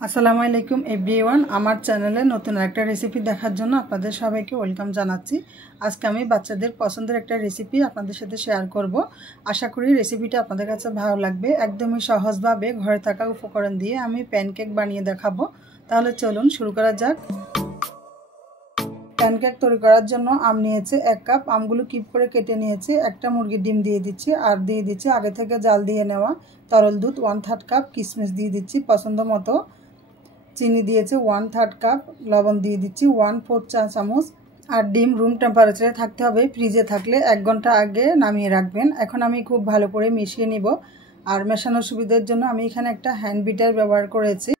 আসসালামু আলাইকুম এভরিওয়ান, আমার চ্যানেলে নতুন একটা রেসিপি দেখার জন্য আপনাদের সবাইকে ওয়েলকাম জানাচ্ছি। আজকে আমি বাচ্চাদের পছন্দের একটা রেসিপি আপনাদের সাথে শেয়ার করব। আশা করি রেসিপিটা আপনাদের কাছে ভালো লাগবে। একদমই সহজভাবে ঘরে থাকা উপকরণ দিয়ে আমি প্যানকেক বানিয়ে দেখাবো। তাহলে চলুন শুরু করা যাক। প্যানকেক তৈরি করার জন্য আম নিয়েছে 1 কাপ। আমগুলো কিপ করে কেটে নিয়েছি। একটা মুরগির ডিম দিয়ে দিচ্ছি, আর দিয়ে দিচ্ছি আগে থেকে জাল দিয়ে নেওয়া তরল দুধ 1/3 কাপ। কিশমিশ দিয়ে দিচ্ছি পছন্দ মতো। চিনি দিয়েছে 1/3 কাপ। লবণ দিয়ে দিচ্ছি 1/4 চা চামচ। আর ডিম রুম টেম্পারেচারে থাকতে হবে। ফ্রিজে থাকলে 1 ঘন্টা আগে নামিয়ে রাখবেন। এখন আমি খুব ভালো করে মিশিয়ে নিব। আর মেশানোর সুবিধার জন্য আমি এখানে একটা হ্যান্ড বিটার ব্যবহার করেছি।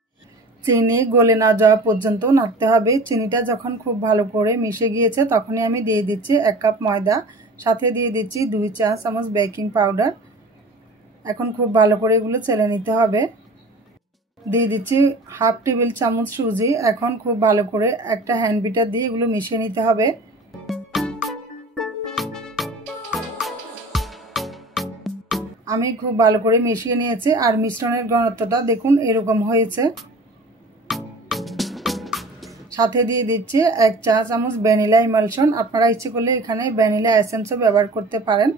চিনি গলে না যাওয়া পর্যন্ত নাড়তে হবে। চিনিটা যখন খুব ভালো করে মিশে গিয়েছে তখনই আমি দিয়ে দিচ্ছি 1 কাপ ময়দা, সাথে দিয়ে দিচ্ছি 2 চা চামচ বেকিং পাউডার। এখন খুব ভালো করে এগুলো চেলে নিতে হবে। দিয়ে দিচ্ছি 1/2 টেবিল চামচ সুজি। এখন খুব ভালো করে একটা হ্যান্ড বিটার দিয়ে এগুলো মিশিয়ে নিতে হবে। আমি খুব ভালো করে মিশিয়ে নিয়েছি। আর মিশ্রণের ঘনত্বটা দেখুন এরকম হয়েছে। সাথে দিয়ে দিচ্ছি 1 চা চামচ ভ্যানিলা ইমালশন। আপনারা ইচ্ছে করলে এখানে ভ্যানিলা এসেন্সও ব্যবহার করতে পারেন।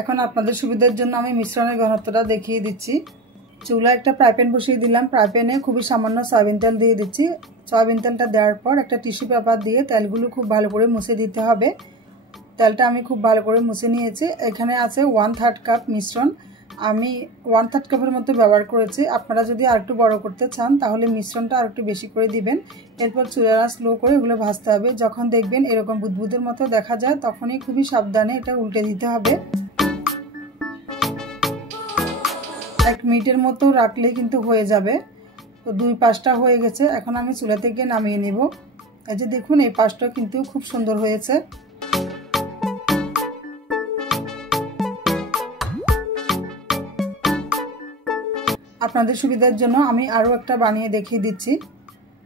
এখন আপনাদের সুবিধার জন্য আমি মিশ্রণের ঘনত্বটা দেখিয়ে দিচ্ছি। চুলা একটা ফ্রাই প্যান বসিয়ে দিলাম। ফ্রাই প্যানে খুবই সামান্য সয়াবিন তেল দিয়ে দিচ্ছি। সয়াবিন তেলটা দেওয়ার পর একটা টিস্যু পেপার দিয়ে তেলগুলো খুব ভালো করে মুছে দিতে হবে। তেলটা আমি খুব ভালো করে মুছে নিয়েছি। এখানে আছে 1/3 কাপ মিশ্রণ। আমি 1/3 কাপের মতো ব্যবহার করেছি। আপনারা যদি আরেকটু বড় করতে চান তাহলে মিশ্রণটা আরেকটু বেশি করে দিবেন। এরপর চুলাটা স্লো করে এগুলো ভাজতে হবে। যখন দেখবেন এরকম বুদবুদের মতো দেখা যায় তখনই খুবই সাবধানে এটা উল্টে দিতে হবে। 1 মিনিটের মতো রাখলে কিন্তু হয়ে যাবে। তো 2 পাশটা হয়ে গেছে। এখন আমি চুলা থেকে নামিয়ে নিব। এই যে দেখুন এই পাশটা কিন্তু খুব সুন্দর হয়েছে। আপনাদের সুবিধার জন্য আমি আরও একটা বানিয়ে দেখিয়ে দিচ্ছি।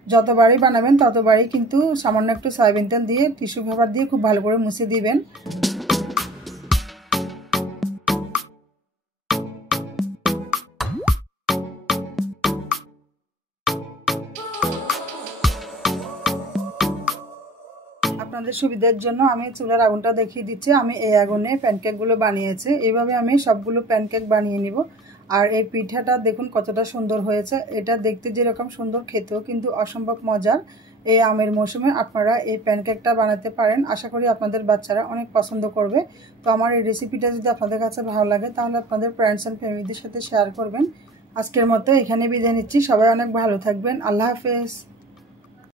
যতবারই বানাবেন ততবারই কিন্তু সামান্য একটু সয়াবিন তেল দিয়ে টিস্যু পেপার দিয়ে খুব ভালো করে মুছে দিবেন। আপনাদের সুবিধার জন্য আমি চুলার আগুনটা দেখিয়ে দিচ্ছি। আমি এই আগুনে প্যানকেকগুলো বানিয়েছি। এইভাবে আমি সবগুলো প্যানকেক বানিয়ে নিব। আর এই পিঠাটা দেখুন কতটা সুন্দর হয়েছে। এটা দেখতে যেরকম সুন্দর, খেতেও কিন্তু অসম্ভব মজার। এই আমের মৌসুমে আপনারা এই প্যানকেকটা বানাতে পারেন। আশা করি আপনাদের বাচ্চারা অনেক পছন্দ করবে। তো আমার এই রেসিপিটা যদি আপনাদের কাছে ভালো লাগে তাহলে আপনাদের ফ্রেন্ডস অ্যান্ড ফ্যামিলিদের সাথে শেয়ার করবেন। আজকের মতো এখানে বিদায় নিচ্ছি। সবাই অনেক ভালো থাকবেন। আল্লাহ হাফেজ।